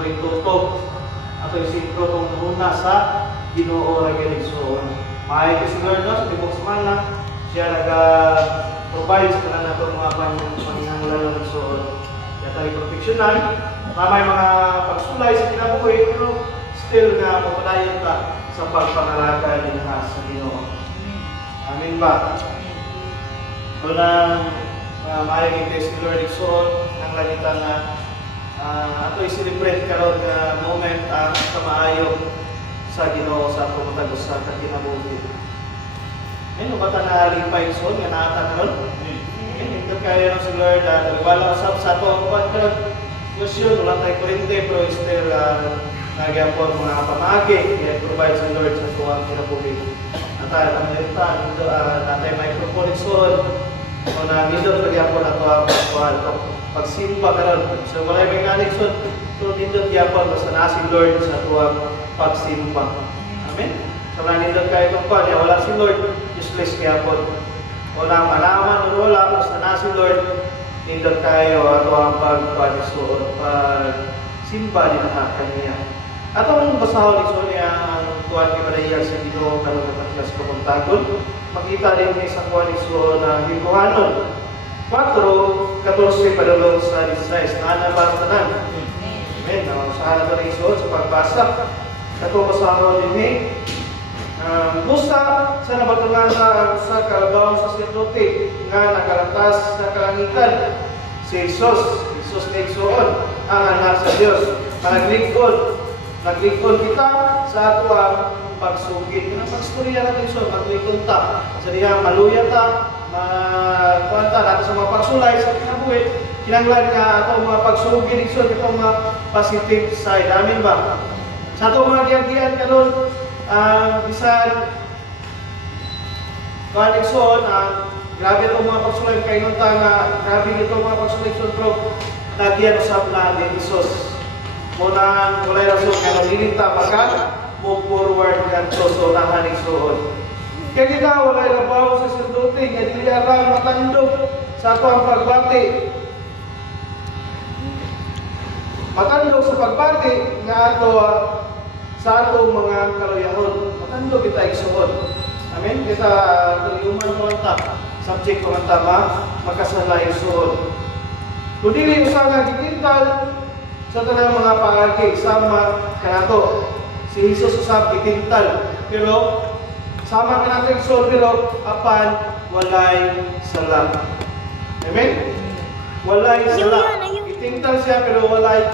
ato'y tutok, ato'y sintro kung una sa Ginoo ra gyud igsoon. Maayo ko si Lord no, sa tibok semana, siya provide sa tanan nato mga panginahanglan ng igsoon. Kaya tayo proteksyonan, may mga pagsulay sa kinabuhi, pero still nga mapadayon ta sa pagpangalagay din sa Ginoo. Amen ba? Unang maayo kita si Lord igsoon, ang langitan na ato i-celebrate karon nga moment ang kamaayo sa Ginoo sa pagmatagos sa kinabuhi. Ayun ba ta na lipay igsoon nga naata karon? Ito kayo si Lord wala usab sa ato ang question wala tay kurente pero still nagyapon mga pamagi kaya provide sa Lord sa tuwang kinabuhi. Atay ang nilta natay microphone igsoon o na nindot nagyapon ato ang pagsimba karon. So wala may ganig so nindot gyapon basta na si Lord sa tuwang pagsimba. Amen. So nindot kayo kung pa wala si Lord useless gyapon. Wala malaman o wala basta na si Lord nindot kayo ato ang pagpagsuot pagsimba din na kaniya. Atong basahon igsoon niya ang tuwan kay Maria sa Ginoo karon nga podcast ko kontagon. Makita rin ni sa kuwan igsoon na Hibuhanon 4:14 padulong sa 16 na nabasanan. Amen. Sa ato rin igsoon sa pagbasa. Atong basahon dinhi Musa sa nabatungan sa kalabawang sa sacerdote nga nakalantas sa kalangitan si Jesus ni igsoon ang anak sa Dios. Nagligod kita sa ato ang pagsugid. Ang pagstorya natin so magtuikunta sa diha maluya ta, makuanta natin sa mga pagsulay sa kinabuhi. Kinahanglan nga ato mga pagsugid igsoon ito mga positive side. Amen ba? Sa ato mga giyan karon bisan kaligsoon grabe itong mga pagsulay kay nung nga grabe itong mga pagsulay pero nagyan usap na ni Jesus muna walay rason nga nalilinta maka move forward kanto so nahaligsoon kaya kita walay labaw sa sacerdote nga dili alang matandog sa ato ang pagbati matandog sa pagbati nga ato sa atong mga kaluyahon. Matando kita igsoon. Amen? Kita tuliuman ko anta. Subject ko anta makasalay igsoon. Kung dili usa nga gitintal sa tanang mga paagi sama kanato. Si Jesus usab gitintal. Pero sama kanato igsoon pero apan walay sala. Amen? Walay sala. Gitintal siya pero walay